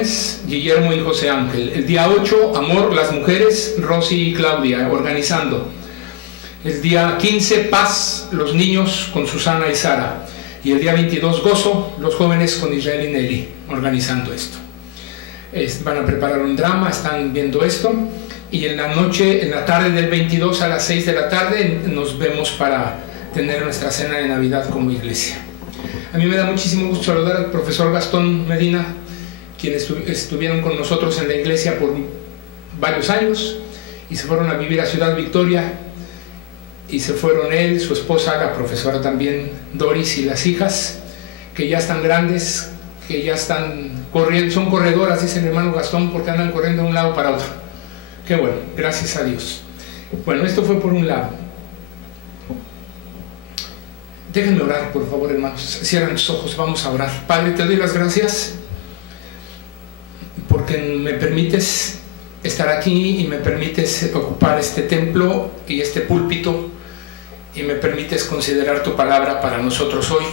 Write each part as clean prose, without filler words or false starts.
varones, Guillermo y José Ángel. El día 8, amor, las mujeres, Rosy y Claudia, organizando. El día 15, paz, los niños con Susana y Sara. Y el día 22, gozo, los jóvenes con Israel y Nelly, organizando esto. Van a preparar un drama, están viendo esto. Y en la noche, en la tarde del 22 a las 6 de la tarde, nos vemos para tener nuestra cena de Navidad como iglesia. A mí me da muchísimo gusto saludar al profesor Gastón Medina, quienes estuvieron con nosotros en la iglesia por varios años y se fueron a vivir a Ciudad Victoria, y se fueron él, su esposa, la profesora también Doris, y las hijas, que ya están grandes, que ya están corriendo, son corredoras, dice el hermano Gastón, porque andan corriendo de un lado para otro. Qué bueno, gracias a Dios. Bueno, esto fue por un lado. Déjenme orar, por favor, hermanos. Cierren tus ojos, vamos a orar. Padre, te doy las gracias porque me permites estar aquí y me permites ocupar este templo y este púlpito y me permites considerar tu palabra para nosotros hoy.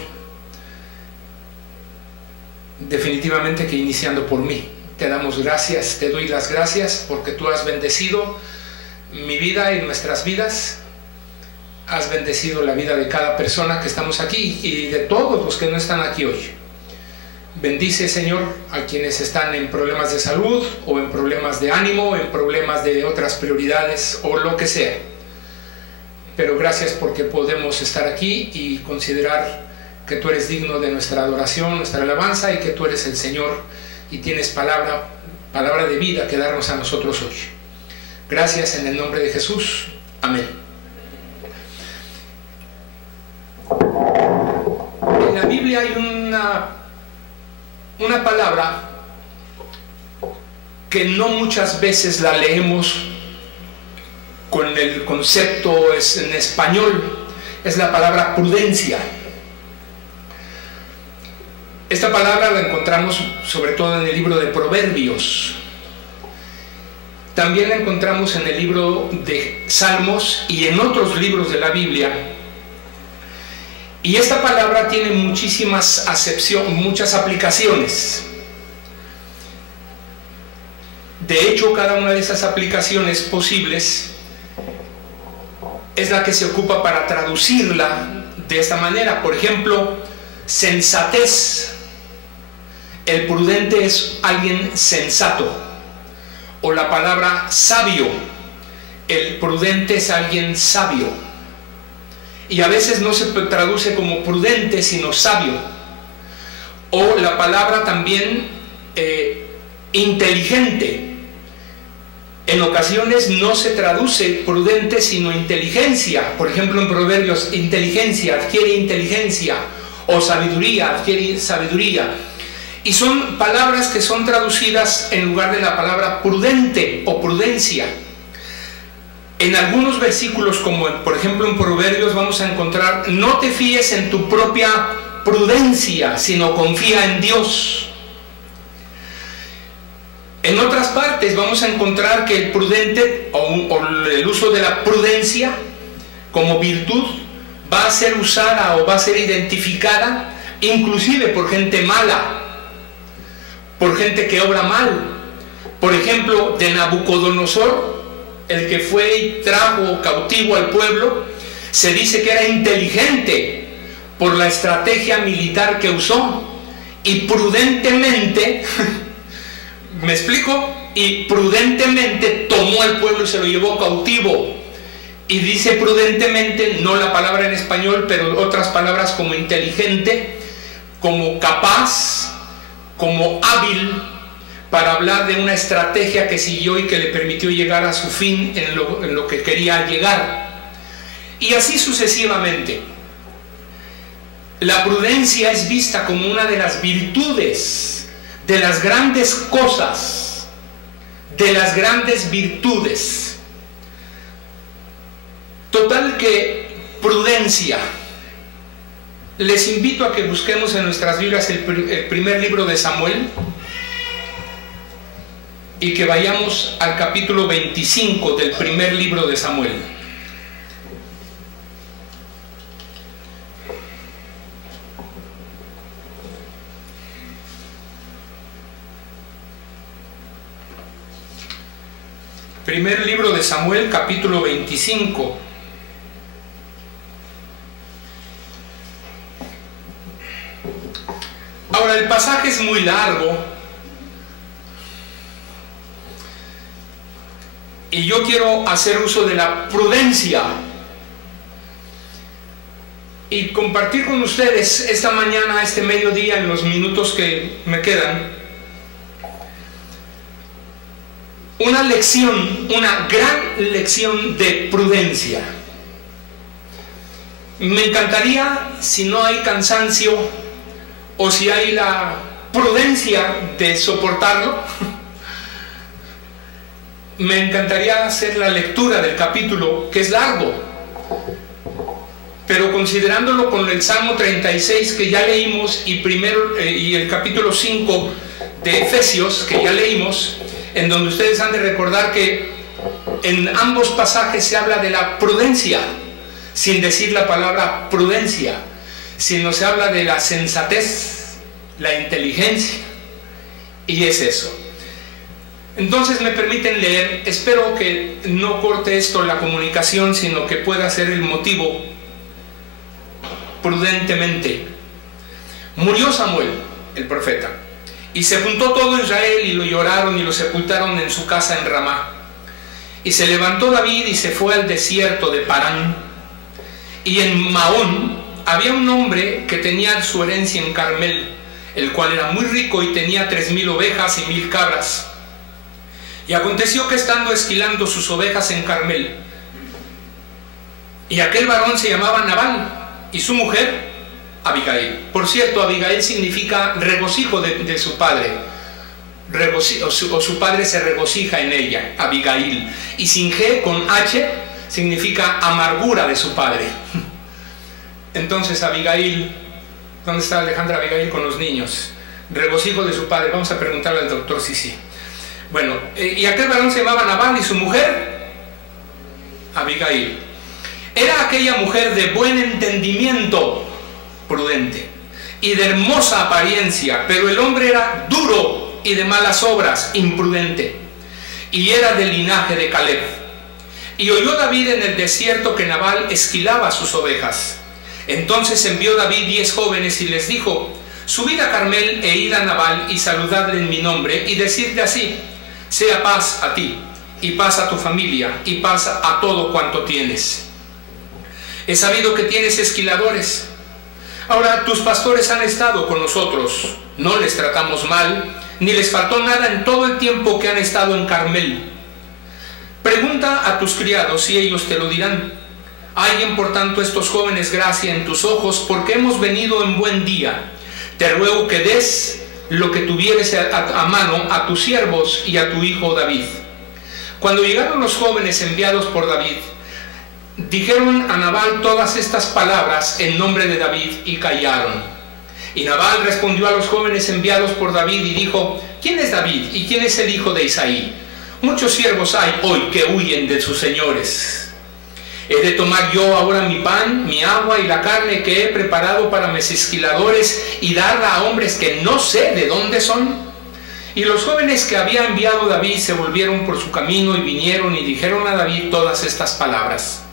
Definitivamente que iniciando por mí. Te damos gracias, te doy las gracias porque tú has bendecido mi vida y nuestras vidas. Has bendecido la vida de cada persona que estamos aquí y de todos los que no están aquí hoy. Bendice, Señor, a quienes están en problemas de salud o en problemas de ánimo, en problemas de otras prioridades o lo que sea. Pero gracias porque podemos estar aquí y considerar que tú eres digno de nuestra adoración, nuestra alabanza, y que tú eres el Señor y tienes palabra de vida que darnos a nosotros hoy. Gracias en el nombre de Jesús. Amén. En la Biblia hay una palabra que no muchas veces la leemos con el concepto en español, es la palabra prudencia. Esta palabra la encontramos sobre todo en el libro de Proverbios. También la encontramos en el libro de Salmos y en otros libros de la Biblia. Y esta palabra tiene muchísimas muchas aplicaciones. De hecho, cada una de esas aplicaciones posibles es la que se ocupa para traducirla de esta manera. Por ejemplo, sensatez. El prudente es alguien sensato. O la palabra sabio. El prudente es alguien sabio. Y a veces no se traduce como prudente, sino sabio. O la palabra también inteligente. En ocasiones no se traduce prudente, sino inteligencia. Por ejemplo, en Proverbios, inteligencia, adquiere inteligencia. O sabiduría, adquiere sabiduría. Y son palabras que son traducidas en lugar de la palabra prudente o prudencia. En algunos versículos, como por ejemplo en Proverbios, vamos a encontrar: no te fíes en tu propia prudencia, sino confía en Dios. En otras partes vamos a encontrar que el prudente o el uso de la prudencia como virtud va a ser usada o va a ser identificada inclusive por gente mala, por gente que obra mal. Por ejemplo, de Nabucodonosor, el que fue y trajo cautivo al pueblo, se dice que era inteligente por la estrategia militar que usó y prudentemente ¿me explico? Y prudentemente tomó al pueblo y se lo llevó cautivo. Y dice prudentemente, no la palabra en español, pero otras palabras como inteligente, como capaz, como hábil, para hablar de una estrategia que siguió y que le permitió llegar a su fin en lo que quería llegar. Y así sucesivamente. La prudencia es vista como una de las virtudes, de las grandes cosas, de las grandes virtudes. Total que prudencia. Les invito a que busquemos en nuestras Biblias el primer libro de Samuel y que vayamos al capítulo 25 del primer libro de Samuel. Primer libro de Samuel, capítulo 25. Ahora, el pasaje es muy largo y yo quiero hacer uso de la prudencia y compartir con ustedes esta mañana, este mediodía, en los minutos que me quedan, una lección, una gran lección de prudencia. Me encantaría, si no hay cansancio o si hay la prudencia de soportarlo, me encantaría hacer la lectura del capítulo, que es largo, pero considerándolo con el Salmo 36 que ya leímos y el capítulo 5 de Efesios que ya leímos, en donde ustedes han de recordar que en ambos pasajes se habla de la prudencia, sin decir la palabra prudencia, sino se habla de la sensatez, la inteligencia, y es eso. Entonces me permiten leer, espero que no corte esto la comunicación, sino que pueda ser el motivo prudentemente. Murió Samuel, el profeta, y se juntó todo Israel y lo lloraron y lo sepultaron en su casa en Ramá. Y se levantó David y se fue al desierto de Parán. Y en Maón había un hombre que tenía su herencia en Carmel, el cual era muy rico y tenía 3000 ovejas y 1000 cabras. Y aconteció que estando esquilando sus ovejas en Carmel, y aquel varón se llamaba Nabal, y su mujer Abigail. Por cierto, Abigail significa regocijo de su padre, o su padre se regocija en ella, Abigail. Y sin G, con H, significa amargura de su padre. Entonces Abigail, ¿dónde está Alejandra? Abigail con los niños, regocijo de su padre. Vamos a preguntarle al doctor Sisi. Bueno, y aquel varón se llamaba Nabal y su mujer Abigail. Era aquella mujer de buen entendimiento, prudente, y de hermosa apariencia, pero el hombre era duro y de malas obras, imprudente, y era del linaje de Caleb. Y oyó David en el desierto que Nabal esquilaba sus ovejas. Entonces envió David 10 jóvenes y les dijo: subid a Carmel e id a Nabal y saludadle en mi nombre y decidle así: sea paz a ti, y paz a tu familia, y paz a todo cuanto tienes. He sabido que tienes esquiladores. Ahora tus pastores han estado con nosotros, no les tratamos mal, ni les faltó nada en todo el tiempo que han estado en Carmel. Pregunta a tus criados y ellos te lo dirán. Hallen por tanto estos jóvenes gracia en tus ojos, porque hemos venido en buen día. Te ruego que des lo que tuvieres a mano a tus siervos y a tu hijo David. Cuando llegaron los jóvenes enviados por David, dijeron a Nabal todas estas palabras en nombre de David y callaron. Y Nabal respondió a los jóvenes enviados por David y dijo: ¿quién es David y quién es el hijo de Isaí? Muchos siervos hay hoy que huyen de sus señores. ¿He de tomar yo ahora mi pan, mi agua y la carne que he preparado para mis esquiladores y darla a hombres que no sé de dónde son? Y los jóvenes que había enviado David se volvieron por su camino y vinieron y dijeron a David todas estas palabras.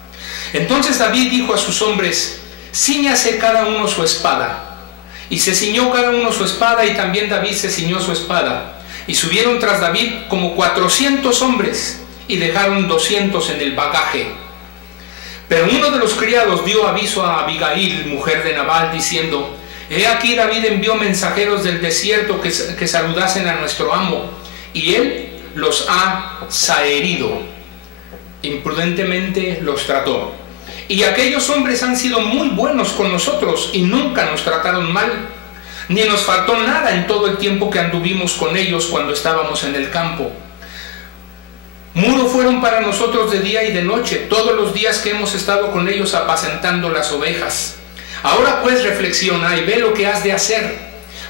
Entonces David dijo a sus hombres: cíñase cada uno su espada. Y se ciñó cada uno su espada, y también David se ciñó su espada. Y subieron tras David como 400 hombres, y dejaron 200 en el bagaje. Pero uno de los criados dio aviso a Abigail, mujer de Nabal, diciendo: he aquí David envió mensajeros del desierto que saludasen a nuestro amo, y él los ha zaherido. Imprudentemente los trató. Y aquellos hombres han sido muy buenos con nosotros y nunca nos trataron mal, ni nos faltó nada en todo el tiempo que anduvimos con ellos cuando estábamos en el campo. Muro fueron para nosotros de día y de noche, todos los días que hemos estado con ellos apacentando las ovejas. Ahora pues reflexiona y ve lo que has de hacer,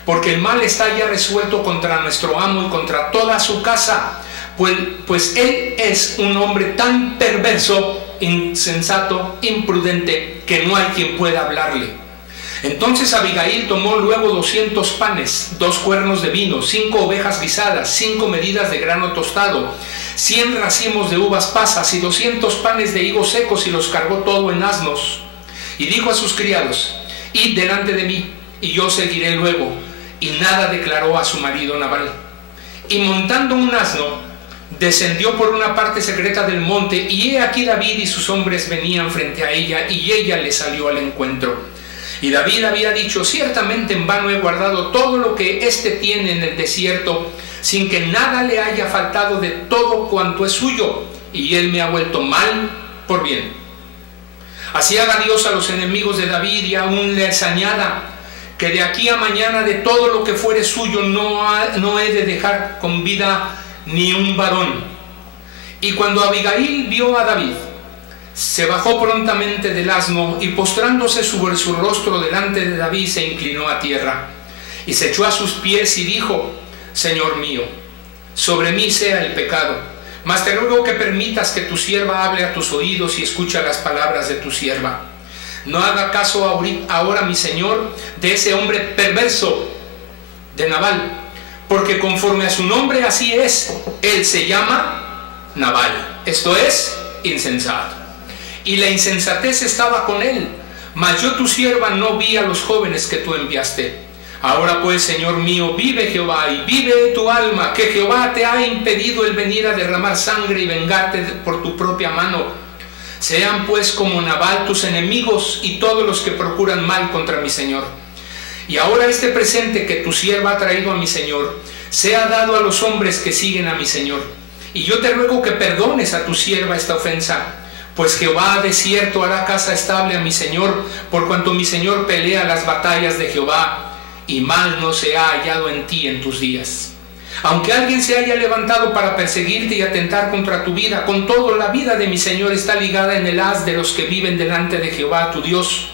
porque el mal está ya resuelto contra nuestro amo y contra toda su casa, pues él es un hombre tan perverso, insensato, imprudente, que no hay quien pueda hablarle. Entonces Abigail tomó luego 200 panes, 2 cuernos de vino, 5 ovejas guisadas, 5 medidas de grano tostado, 100 racimos de uvas pasas y 200 panes de higos secos, y los cargó todo en asnos. Y dijo a sus criados: id delante de mí, y yo seguiré luego. Y nada declaró a su marido Nabal. Y montando un asno, descendió por una parte secreta del monte, y he aquí David y sus hombres venían frente a ella, y ella le salió al encuentro. Y David había dicho: ciertamente en vano he guardado todo lo que éste tiene en el desierto, sin que nada le haya faltado de todo cuanto es suyo, y él me ha vuelto mal por bien. Así haga Dios a los enemigos de David, y aún les añada que de aquí a mañana de todo lo que fuere suyo no he de dejar con vida ni un varón. Y cuando Abigail vio a David, se bajó prontamente del asno, y postrándose sobre su rostro delante de David, se inclinó a tierra y se echó a sus pies y dijo: Señor mío, sobre mí sea el pecado, mas te ruego que permitas que tu sierva hable a tus oídos y escucha las palabras de tu sierva. No haga caso ahora mi señor de ese hombre perverso de Nabal, porque conforme a su nombre así es, él se llama Nabal, esto es, insensato. Y la insensatez estaba con él, mas yo tu sierva no vi a los jóvenes que tú enviaste. Ahora pues, Señor mío, vive Jehová y vive tu alma, que Jehová te ha impedido el venir a derramar sangre y vengarte por tu propia mano. Sean pues como Nabal tus enemigos y todos los que procuran mal contra mi Señor. Y ahora este presente que tu sierva ha traído a mi Señor, sea dado a los hombres que siguen a mi Señor. Y yo te ruego que perdones a tu sierva esta ofensa, pues Jehová de cierto hará casa estable a mi Señor, por cuanto mi Señor pelea las batallas de Jehová, y mal no se ha hallado en ti en tus días. Aunque alguien se haya levantado para perseguirte y atentar contra tu vida, con todo la vida de mi Señor está ligada en el haz de los que viven delante de Jehová tu Dios,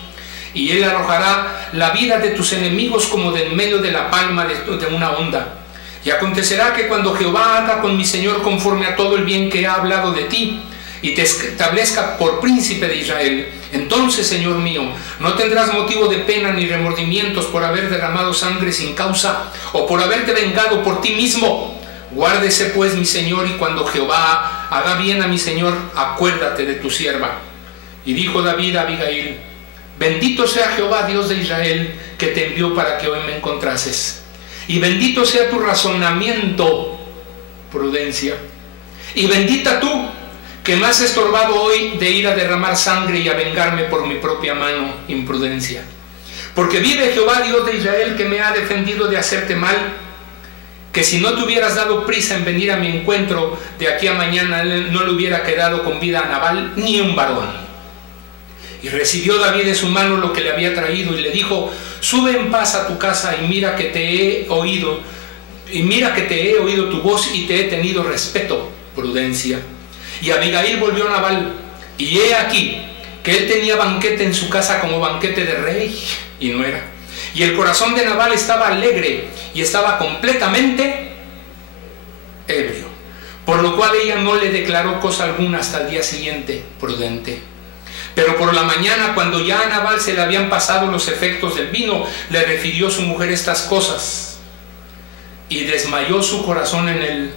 y él arrojará la vida de tus enemigos como de en medio de la palma de una onda. Y acontecerá que cuando Jehová haga con mi Señor conforme a todo el bien que ha hablado de ti, y te establezca por príncipe de Israel, entonces, Señor mío, no tendrás motivo de pena ni remordimientos por haber derramado sangre sin causa, o por haberte vengado por ti mismo. Guárdese pues mi Señor, y cuando Jehová haga bien a mi Señor, acuérdate de tu sierva. Y dijo David a Abigail: bendito sea Jehová Dios de Israel, que te envió para que hoy me encontrases, y bendito sea tu razonamiento, prudencia, y bendita tú, que me has estorbado hoy de ir a derramar sangre y a vengarme por mi propia mano, imprudencia. Porque vive Jehová Dios de Israel, que me ha defendido de hacerte mal, que si no te hubieras dado prisa en venir a mi encuentro, de aquí a mañana no le hubiera quedado con vida a Nabal ni un varón. Y recibió David de su mano lo que le había traído, y le dijo: sube en paz a tu casa, y mira que te he oído tu voz, y te he tenido respeto, prudencia. Y Abigail volvió a Nabal, y he aquí que él tenía banquete en su casa como banquete de rey, y no era. Y el corazón de Nabal estaba alegre, y estaba completamente ebrio, por lo cual ella no le declaró cosa alguna hasta el día siguiente, prudente. Pero por la mañana, cuando ya a Nabal se le habían pasado los efectos del vino, le refirió su mujer estas cosas, y desmayó su corazón en él.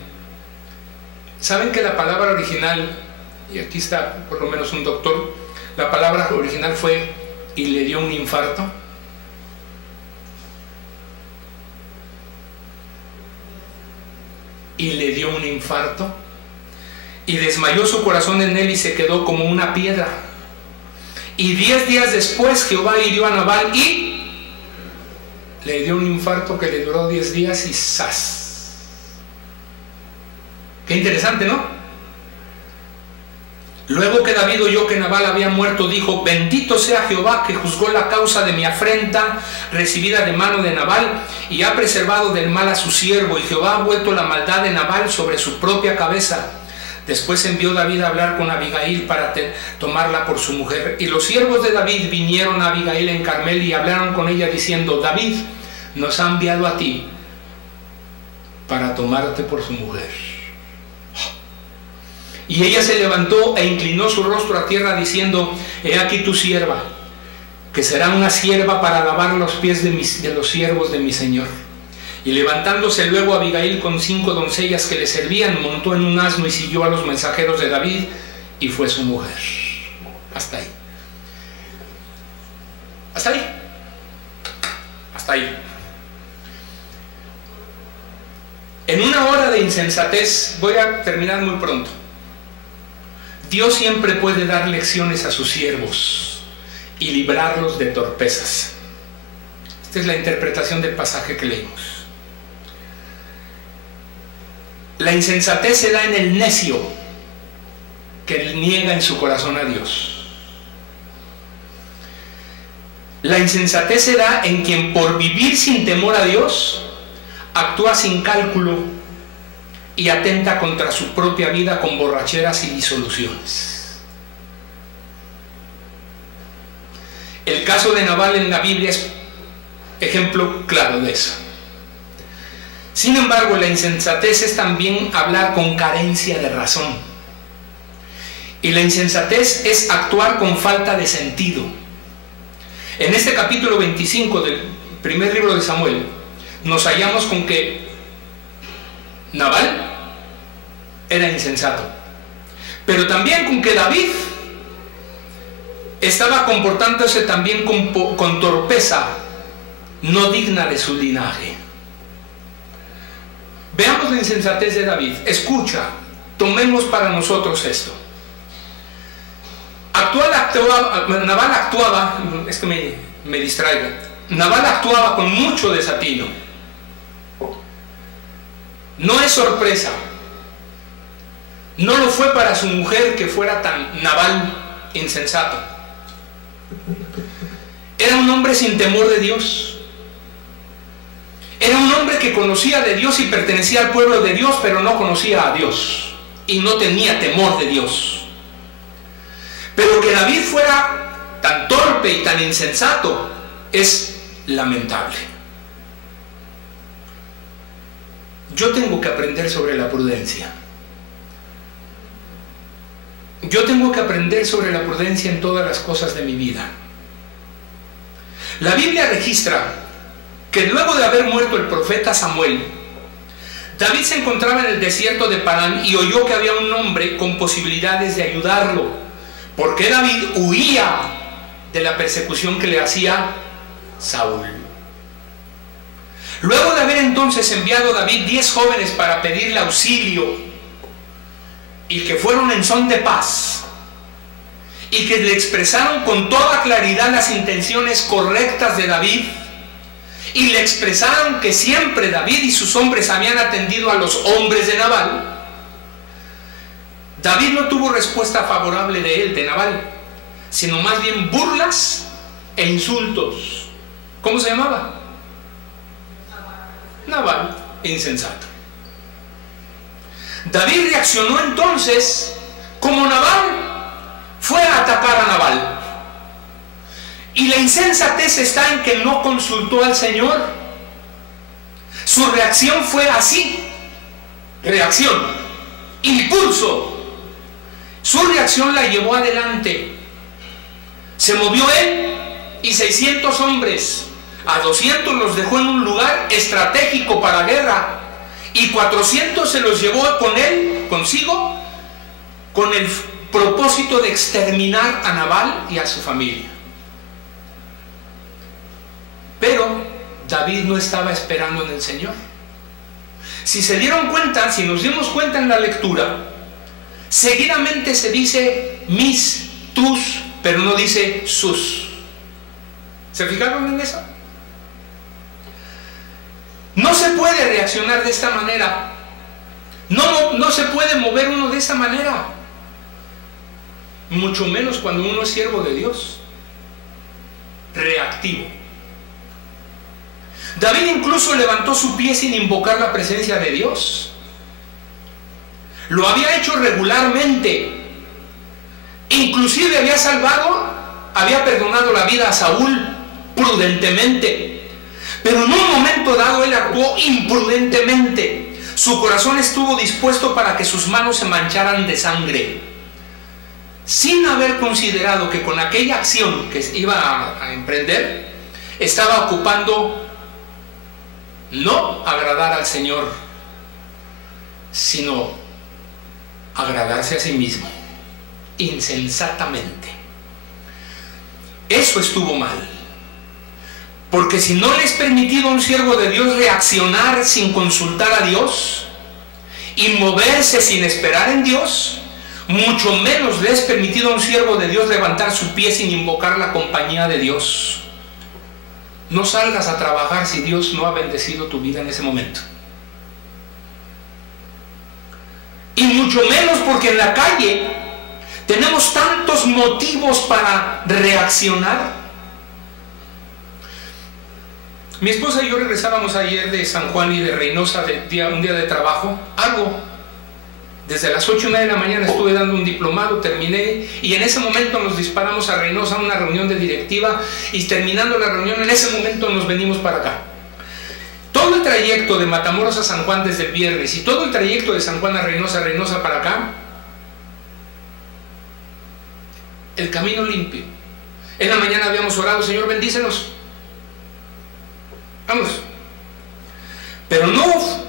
¿Saben que la palabra original, y aquí está por lo menos un doctor, la palabra original fue "y le dio un infarto"? Y le dio un infarto, y desmayó su corazón en él, y se quedó como una piedra. Y 10 días después Jehová hirió a Nabal, y le dio un infarto que le duró 10 días, y ¡zas! Qué interesante, ¿no? Luego que David oyó que Nabal había muerto, dijo: bendito sea Jehová, que juzgó la causa de mi afrenta recibida de mano de Nabal, y ha preservado del mal a su siervo, y Jehová ha vuelto la maldad de Nabal sobre su propia cabeza. Después envió David a hablar con Abigail para tomarla por su mujer. Y los siervos de David vinieron a Abigail en Carmel, y hablaron con ella diciendo: David nos ha enviado a ti para tomarte por su mujer. Y ella se levantó e inclinó su rostro a tierra, diciendo: he aquí tu sierva. que será una sierva para lavar los pies de los siervos de mi señor. Y levantándose luego Abigail con 5 doncellas que le servían, montó en un asno y siguió a los mensajeros de David, y fue su mujer. Hasta ahí. Hasta ahí. Hasta ahí. En una hora de insensatez, voy a terminar muy pronto. Dios siempre puede dar lecciones a sus siervos y librarlos de torpezas. Esta es la interpretación del pasaje que leímos. La insensatez se da en el necio que niega en su corazón a Dios. La insensatez se da en quien por vivir sin temor a Dios actúa sin cálculo y atenta contra su propia vida con borracheras y disoluciones. El caso de Nabal en la Biblia es ejemplo claro de eso. Sin embargo, la insensatez es también hablar con carencia de razón. Y la insensatez es actuar con falta de sentido. En este capítulo 25 del primer libro de Samuel, nos hallamos con que Nabal era insensato, pero también con que David estaba comportándose también con torpeza no digna de su linaje. Veamos la insensatez de David. Escucha, tomemos para nosotros esto. Nabal actuaba, es que me distraigo. Nabal actuaba con mucho desatino. No es sorpresa. No lo fue para su mujer que fuera tan Nabal insensato. Era un hombre sin temor de Dios. Era un hombre que conocía de Dios y pertenecía al pueblo de Dios, pero no conocía a Dios y no tenía temor de Dios. Pero que David fuera tan torpe y tan insensato es lamentable. Yo tengo que aprender sobre la prudencia. Yo tengo que aprender sobre la prudencia en todas las cosas de mi vida. La Biblia registra que luego de haber muerto el profeta Samuel, David se encontraba en el desierto de Parán y oyó que había un hombre con posibilidades de ayudarlo, porque David huía de la persecución que le hacía Saúl. Luego de haber entonces enviado David 10 jóvenes para pedirle auxilio y que fueron en son de paz y que le expresaron con toda claridad las intenciones correctas de David y le expresaron que siempre David y sus hombres habían atendido a los hombres de Nabal, David no tuvo respuesta favorable de Nabal, sino más bien burlas e insultos. ¿Cómo se llamaba? Nabal, insensato. David reaccionó entonces como Nabal, fue a atacar a Nabal. Y la insensatez está en que no consultó al Señor. Su reacción fue así. Reacción, impulso. Su reacción la llevó adelante. Se movió él y 600 hombres. A 200 los dejó en un lugar estratégico para guerra. Y 400 se los llevó con él, consigo, con el propósito de exterminar a Nabal y a su familia. Pero David no estaba esperando en el Señor. Si se dieron cuenta, si nos dimos cuenta en la lectura, seguidamente se dice mis, tus, pero no dice sus. ¿Se fijaron en eso? No se puede reaccionar de esta manera. No se puede mover uno de esta manera. Mucho menos cuando uno es siervo de Dios. Reactivo. David incluso levantó su pie sin invocar la presencia de Dios. Lo había hecho regularmente. Inclusive había perdonado la vida a Saúl prudentemente. Pero en un momento dado él actuó imprudentemente. Su corazón estuvo dispuesto para que sus manos se mancharan de sangre. sin haber considerado que con aquella acción que iba a emprender, estaba ocupando no agradar al Señor, sino agradarse a sí mismo, insensatamente. Eso estuvo mal, porque si no le es permitido a un siervo de Dios reaccionar sin consultar a Dios y moverse sin esperar en Dios, mucho menos le es permitido a un siervo de Dios levantar su pie sin invocar la compañía de Dios. No salgas a trabajar si Dios no ha bendecido tu vida en ese momento. Y mucho menos porque en la calle tenemos tantos motivos para reaccionar. Mi esposa y yo regresábamos ayer de San Juan y de Reynosa, un día de trabajo, desde las 8:30 de la mañana estuve dando un diplomado, terminé, y en ese momento nos disparamos a Reynosa a una reunión de directiva, y terminando la reunión, en ese momento nos venimos para acá. Todo el trayecto de Matamoros a San Juan desde el viernes, y todo el trayecto de San Juan a Reynosa para acá, el camino limpio. En la mañana habíamos orado: Señor, bendícenos, vamos. Pero no,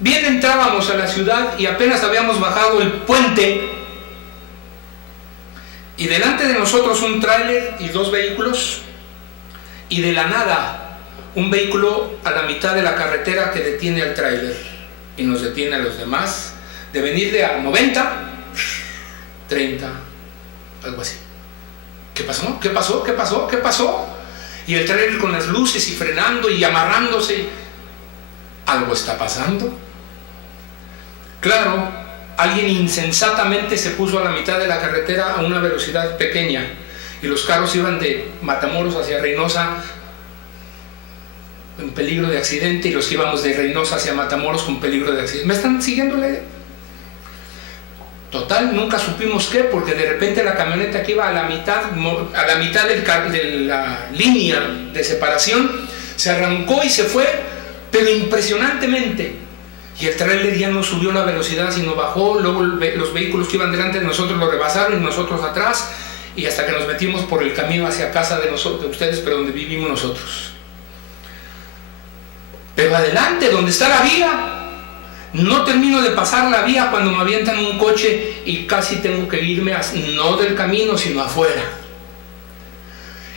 bien entrábamos a la ciudad y apenas habíamos bajado el puente, y delante de nosotros un tráiler y 2 vehículos, y de la nada un vehículo a la mitad de la carretera que detiene al tráiler y nos detiene a los demás, de venir de a 90, 30, algo así. ¿Qué pasó? ¿Qué pasó? ¿Qué pasó? ¿Qué pasó? Y el tráiler con las luces y frenando y amarrándose. ¿Algo está pasando? Claro, alguien insensatamente se puso a la mitad de la carretera a una velocidad pequeña, y los carros iban de Matamoros hacia Reynosa en peligro de accidente, y los que íbamos de Reynosa hacia Matamoros con peligro de accidente. ¿Me están siguiendo la idea? Total, nunca supimos qué, porque de repente la camioneta que iba a la mitad de la línea de separación se arrancó y se fue, pero impresionantemente. Y el tráiler ya no subió la velocidad, sino bajó. Luego los vehículos que iban delante de nosotros lo rebasaron y nosotros atrás, y hasta que nos metimos por el camino hacia casa de ustedes, pero donde vivimos nosotros. Pero adelante, donde está la vía, no termino de pasar la vía cuando me avientan un coche y casi tengo que irme, no del camino, sino afuera.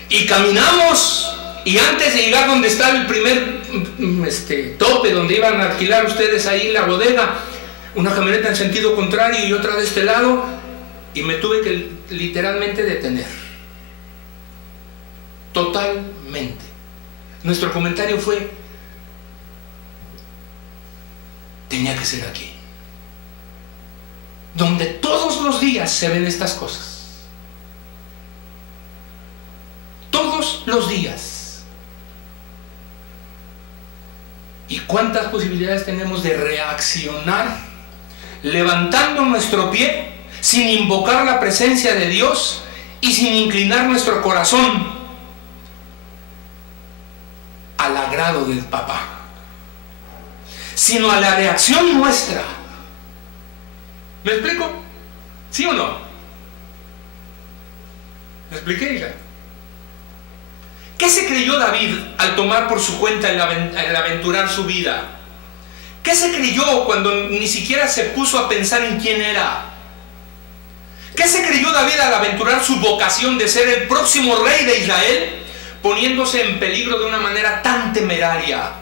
Y caminamos, y antes de llegar donde está el primer tope, donde iban a alquilar ustedes ahí la bodega, una camioneta en sentido contrario y otra de este lado, y me tuve que literalmente detener. Totalmente. Nuestro comentario fue: tenía que ser aquí, donde todos los días se ven estas cosas. Todos los días. ¿Y cuántas posibilidades tenemos de reaccionar levantando nuestro pie sin invocar la presencia de Dios y sin inclinar nuestro corazón al agrado del Papá, sino a la reacción nuestra? ¿Me explico? ¿Sí o no? ¿Me expliqué, hija? ¿Qué se creyó David al tomar por su cuenta el aventurar su vida? ¿Qué se creyó cuando ni siquiera se puso a pensar en quién era? ¿Qué se creyó David al aventurar su vocación de ser el próximo rey de Israel, poniéndose en peligro de una manera tan temeraria?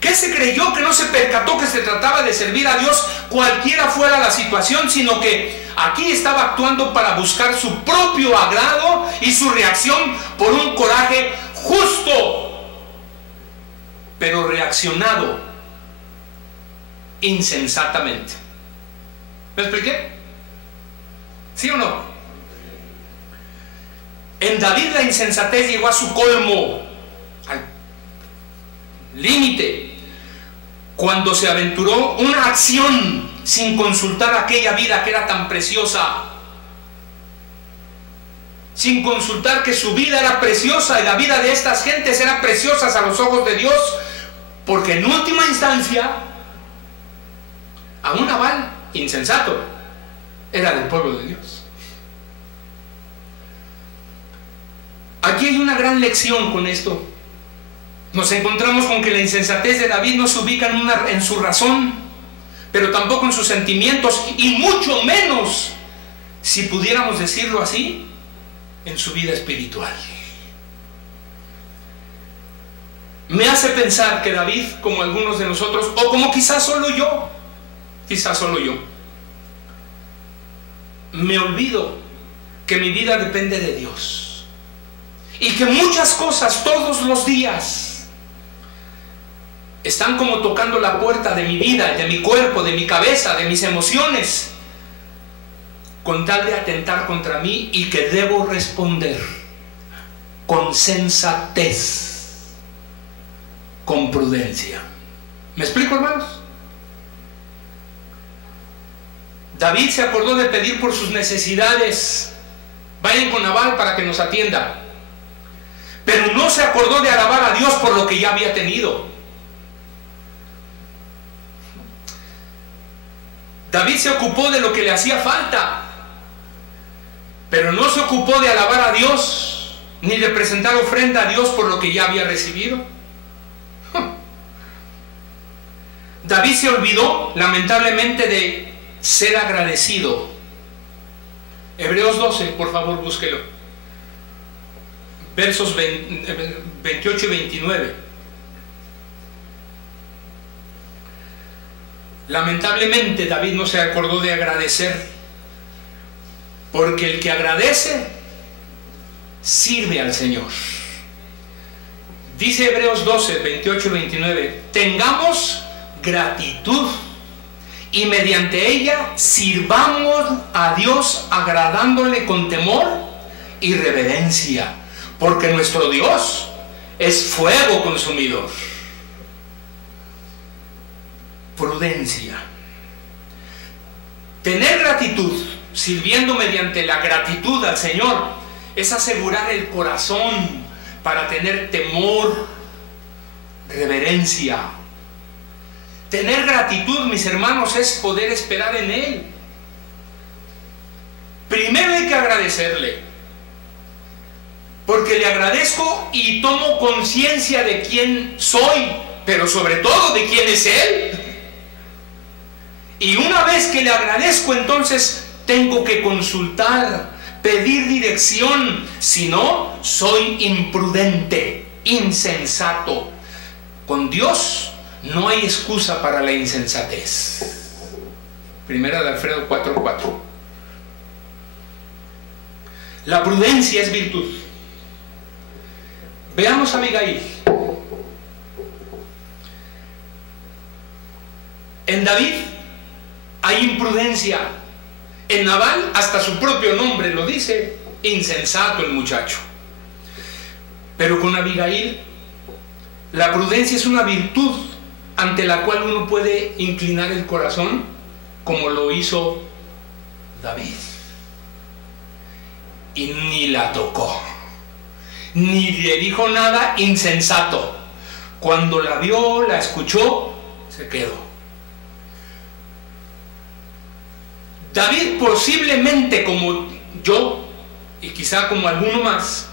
¿Qué se creyó que no se percató que se trataba de servir a Dios cualquiera fuera la situación, sino que aquí estaba actuando para buscar su propio agrado y su reacción por un coraje justo, pero reaccionado insensatamente? ¿Me expliqué? ¿Sí o no? En David la insensatez llegó a su colmo, al límite, cuando se aventuró una acción sin consultar aquella vida que era tan preciosa, sin consultar que su vida era preciosa y la vida de estas gentes eran preciosas a los ojos de Dios, porque en última instancia a un Nabal insensato era del pueblo de Dios. Aquí hay una gran lección con esto. Nos encontramos con que la insensatez de David no se ubica en su razón, pero tampoco en sus sentimientos, y mucho menos, si pudiéramos decirlo así, en su vida espiritual. Me hace pensar que David, como algunos de nosotros, o como quizás solo yo, me olvido que mi vida depende de Dios, y que muchas cosas todos los días están como tocando la puerta de mi vida, de mi cuerpo, de mi cabeza, de mis emociones, con tal de atentar contra mí, y que debo responder con sensatez, con prudencia. ¿Me explico, hermanos? David se acordó de pedir por sus necesidades. Vayan con Nabal para que nos atienda. Pero no se acordó de alabar a Dios por lo que ya había tenido. David se ocupó de lo que le hacía falta, pero no se ocupó de alabar a Dios, ni de presentar ofrenda a Dios por lo que ya había recibido. David se olvidó, lamentablemente, de ser agradecido. Hebreos 12, por favor, búsquelo. Versos 28 y 29. Lamentablemente, David no se acordó de agradecer, porque el que agradece sirve al Señor. Dice Hebreos 12, 28 y 29: tengamos gratitud y mediante ella sirvamos a Dios agradándole con temor y reverencia, porque nuestro Dios es fuego consumidor. Prudencia. Tener gratitud, sirviendo mediante la gratitud al Señor, es asegurar el corazón para tener temor, reverencia. Tener gratitud, mis hermanos, es poder esperar en Él. Primero hay que agradecerle, porque le agradezco y tomo conciencia de quién soy, pero sobre todo de quién es Él. Y una vez que le agradezco, entonces tengo que consultar, pedir dirección. Si no, soy imprudente, insensato. Con Dios no hay excusa para la insensatez. Primera de Alfredo 4:4. La prudencia es virtud. Veamos a Abigail. En David hay imprudencia. En Nabal hasta su propio nombre lo dice, insensato el muchacho. Pero con Abigail, la prudencia es una virtud ante la cual uno puede inclinar el corazón, como lo hizo David. Y ni la tocó, ni le dijo nada insensato. Cuando la vio, la escuchó, se quedó. David, posiblemente como yo, y quizá como alguno más,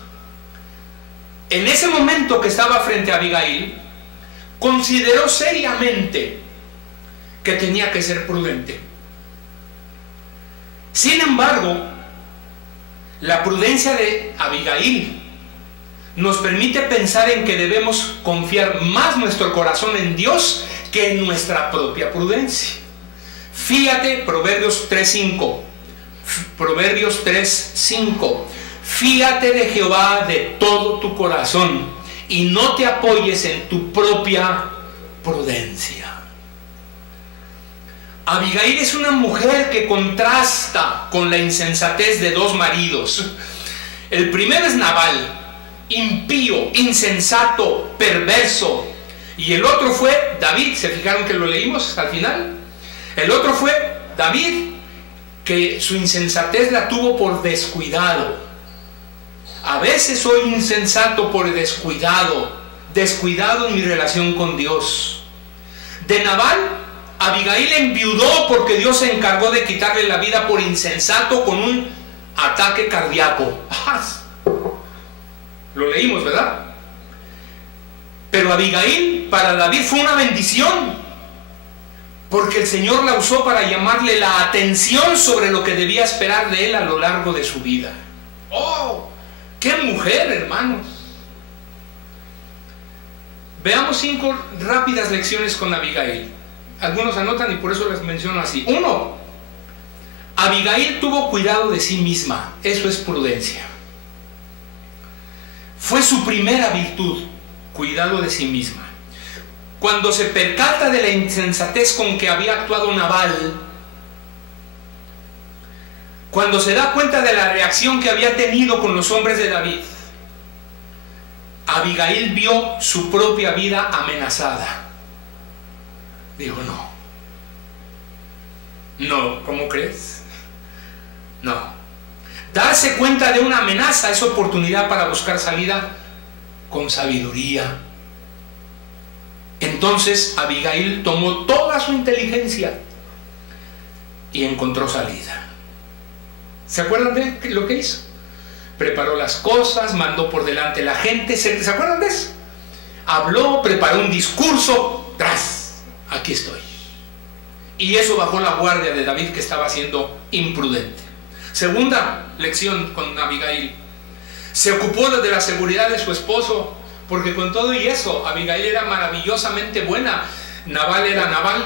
en ese momento que estaba frente a Abigail, consideró seriamente que tenía que ser prudente. Sin embargo, la prudencia de Abigail nos permite pensar en que debemos confiar más nuestro corazón en Dios que en nuestra propia prudencia. Fíjate, Proverbios 3:5. Proverbios 3:5. Fíate de Jehová de todo tu corazón y no te apoyes en tu propia prudencia. Abigail es una mujer que contrasta con la insensatez de dos maridos. El primero es Nabal, impío, insensato, perverso. Y el otro fue David. ¿Se fijaron que lo leímos al final? El otro fue David, que su insensatez la tuvo por descuidado. A veces soy insensato por descuidado en mi relación con Dios. De Nabal Abigail enviudó porque Dios se encargó de quitarle la vida por insensato con un ataque cardíaco. Lo leímos, ¿verdad? Pero Abigail para David fue una bendición, porque el Señor la usó para llamarle la atención sobre lo que debía esperar de él a lo largo de su vida. ¡Oh! ¡Qué mujer, hermanos! Veamos 5 rápidas lecciones con Abigail. Algunos anotan y por eso les menciono así. 1. Abigail tuvo cuidado de sí misma. Eso es prudencia. Fue su primera virtud, cuidado de sí misma. Cuando se percata de la insensatez con que había actuado Nabal, cuando se da cuenta de la reacción que había tenido con los hombres de David, Abigail vio su propia vida amenazada. Dijo, no, ¿cómo crees? No. Darse cuenta de una amenaza es oportunidad para buscar salida con sabiduría. Entonces Abigail tomó toda su inteligencia y encontró salida. ¿Se acuerdan de lo que hizo? Preparó las cosas, mandó por delante la gente. ¿Se acuerdan de eso? Habló, preparó un discurso. ¡Tras! Aquí estoy. Y eso bajó la guardia de David, que estaba siendo imprudente. Segunda lección con Abigail. Se ocupó de la seguridad de su esposo, porque con todo y eso, Abigail era maravillosamente buena. Nabal era Nabal,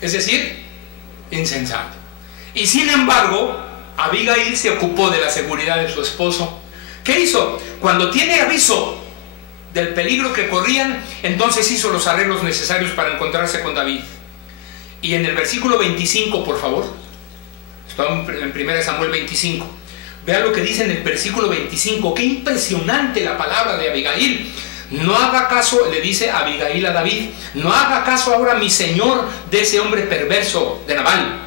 es decir, insensato. Y sin embargo, Abigail se ocupó de la seguridad de su esposo. ¿Qué hizo? Cuando tiene aviso del peligro que corrían, entonces hizo los arreglos necesarios para encontrarse con David. Y en el versículo 25, por favor, está en 1 Samuel 25, vean lo que dice en el versículo 25. Qué impresionante la palabra de Abigail. No haga caso, le dice Abigail a David, no haga caso ahora, mi señor, de ese hombre perverso de Nabal,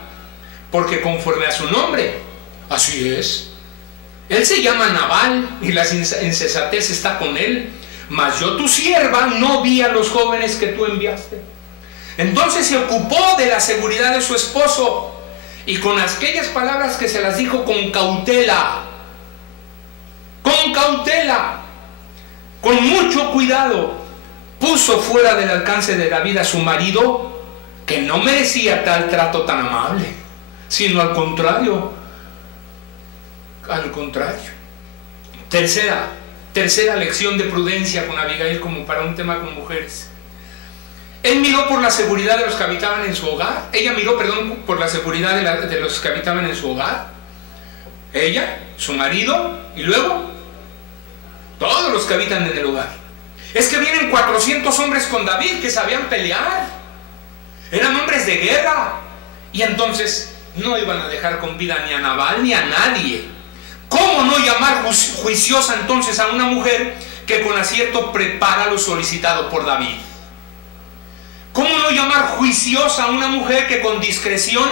porque conforme a su nombre, así es. Él se llama Nabal y la insensatez está con él, mas yo, tu sierva, no vi a los jóvenes que tú enviaste. Entonces se ocupó de la seguridad de su esposo, y con aquellas palabras que se las dijo con cautela, con mucho cuidado, puso fuera del alcance de David a su marido, que no merecía tal trato tan amable, sino al contrario. Tercera lección de prudencia con Abigail, como para un tema con mujeres. Él miró por la seguridad de los que habitaban en su hogar. Ella miró, perdón, por la seguridad de los que habitaban en su hogar. Ella, su marido, y luego todos los que habitan en el hogar. Es que vienen 400 hombres con David que sabían pelear. Eran hombres de guerra. Y entonces no iban a dejar con vida ni a Nabal ni a nadie. ¿Cómo no llamar juiciosa entonces a una mujer que con acierto prepara lo solicitado por David? ¿Cómo no llamar juiciosa a una mujer que con discreción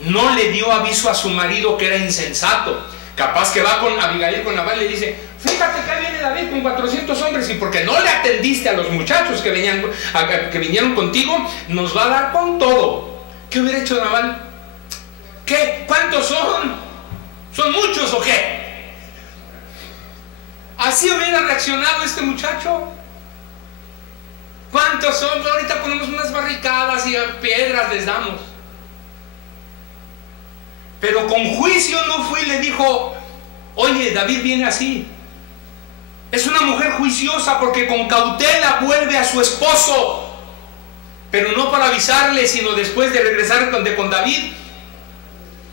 no le dio aviso a su marido que era insensato? Capaz que va con Abigail, con Nabal, y le dice, fíjate que viene David con 400 hombres, y porque no le atendiste a los muchachos que vinieron contigo, nos va a dar con todo. ¿Qué hubiera hecho Nabal? ¿Qué? ¿Cuántos son? ¿Son muchos o qué? Así hubiera reaccionado este muchacho. ¿Cuántos son? Ahorita ponemos unas barricadas y piedras les damos. Pero con juicio no fue y le dijo, oye, David viene así. Es una mujer juiciosa porque con cautela vuelve a su esposo, pero no para avisarle, sino después de regresar con David.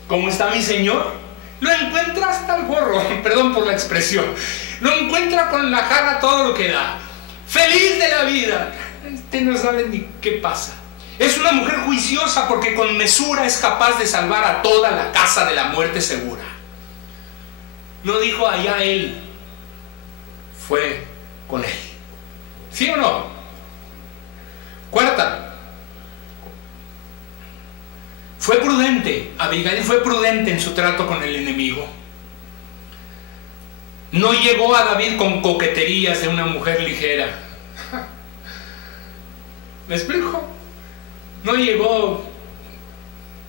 ¿Cómo está mi señor? Lo encuentra hasta el gorro, perdón por la expresión. Lo encuentra con la jarra todo lo que da. Feliz de la vida. Usted no sabe ni qué pasa. Es una mujer juiciosa porque con mesura es capaz de salvar a toda la casa de la muerte segura. No dijo allá él, fue con él. ¿Sí o no? Cuarta, fue prudente. Abigail fue prudente en su trato con el enemigo. No llegó a David con coqueterías de una mujer ligera. ¿Me explico? No llegó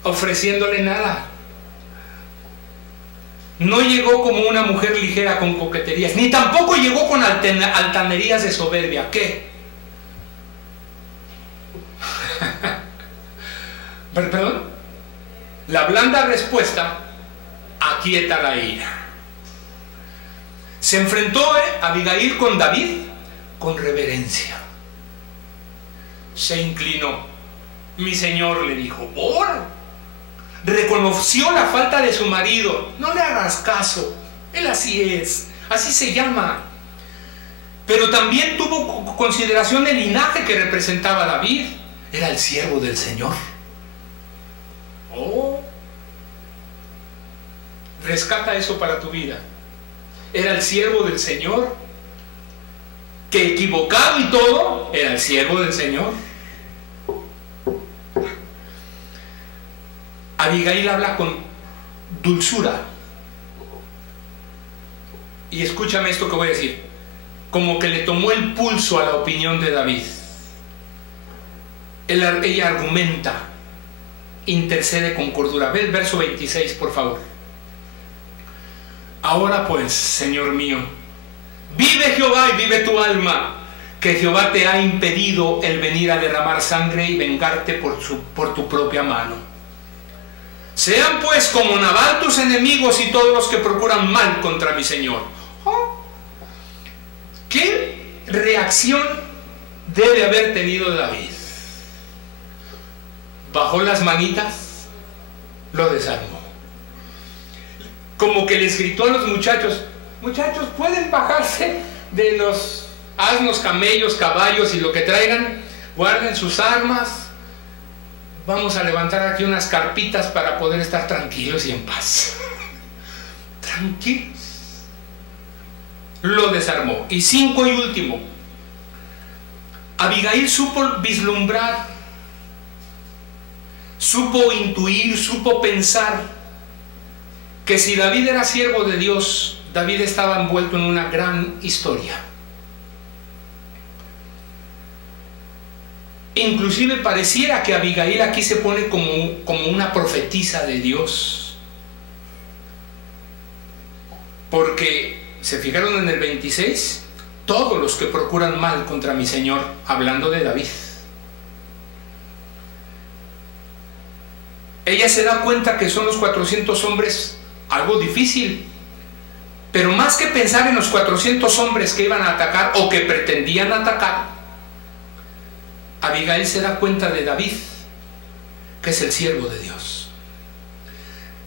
ofreciéndole nada. No llegó como una mujer ligera con coqueterías, ni tampoco llegó con altanerías de soberbia. ¿Qué? ¿Perdón? La blanda respuesta aquieta la ira. Se enfrentó Abigail con David con reverencia. Se inclinó. Mi señor, le dijo, ¡ora! Reconoció la falta de su marido. No le hagas caso, él así es, así se llama. Pero también tuvo consideración del linaje que representaba David. Era el siervo del Señor. Oh, rescata eso para tu vida. Era el siervo del Señor, que equivocado y todo, era el siervo del Señor. Abigail habla con dulzura. Y escúchame esto que voy a decir. Como que le tomó el pulso a la opinión de David. Ella argumenta, intercede con cordura. Ve el verso 26, por favor. Ahora pues, Señor mío, vive Jehová y vive tu alma, que Jehová te ha impedido el venir a derramar sangre y vengarte por tu propia mano. Sean pues como Nabal tus enemigos y todos los que procuran mal contra mi Señor. ¿Oh? ¿Qué reacción debe haber tenido David? Bajó las manitas, lo desarmó. Como que les gritó a los muchachos, muchachos, pueden bajarse de los asnos, camellos, caballos y lo que traigan, guarden sus armas. Vamos a levantar aquí unas carpitas para poder estar tranquilos y en paz. Tranquilos. Lo desarmó. Y 5 y último. Abigail supo vislumbrar, supo intuir, supo pensar que si David era siervo de Dios, David estaba envuelto en una gran historia. Inclusive pareciera que Abigail aquí se pone como una profetisa de Dios. Porque, ¿se fijaron en el 26? Todos los que procuran mal contra mi Señor, hablando de David. Ella se da cuenta que son los 400 hombres algo difícil. Pero más que pensar en los 400 hombres que iban a atacar o que pretendían atacar, Abigail se da cuenta de David, que es el siervo de Dios.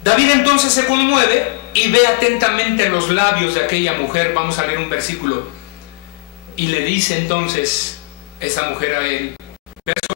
David entonces se conmueve y ve atentamente los labios de aquella mujer. Vamos a leer un versículo. Y le dice entonces esa mujer a él, verso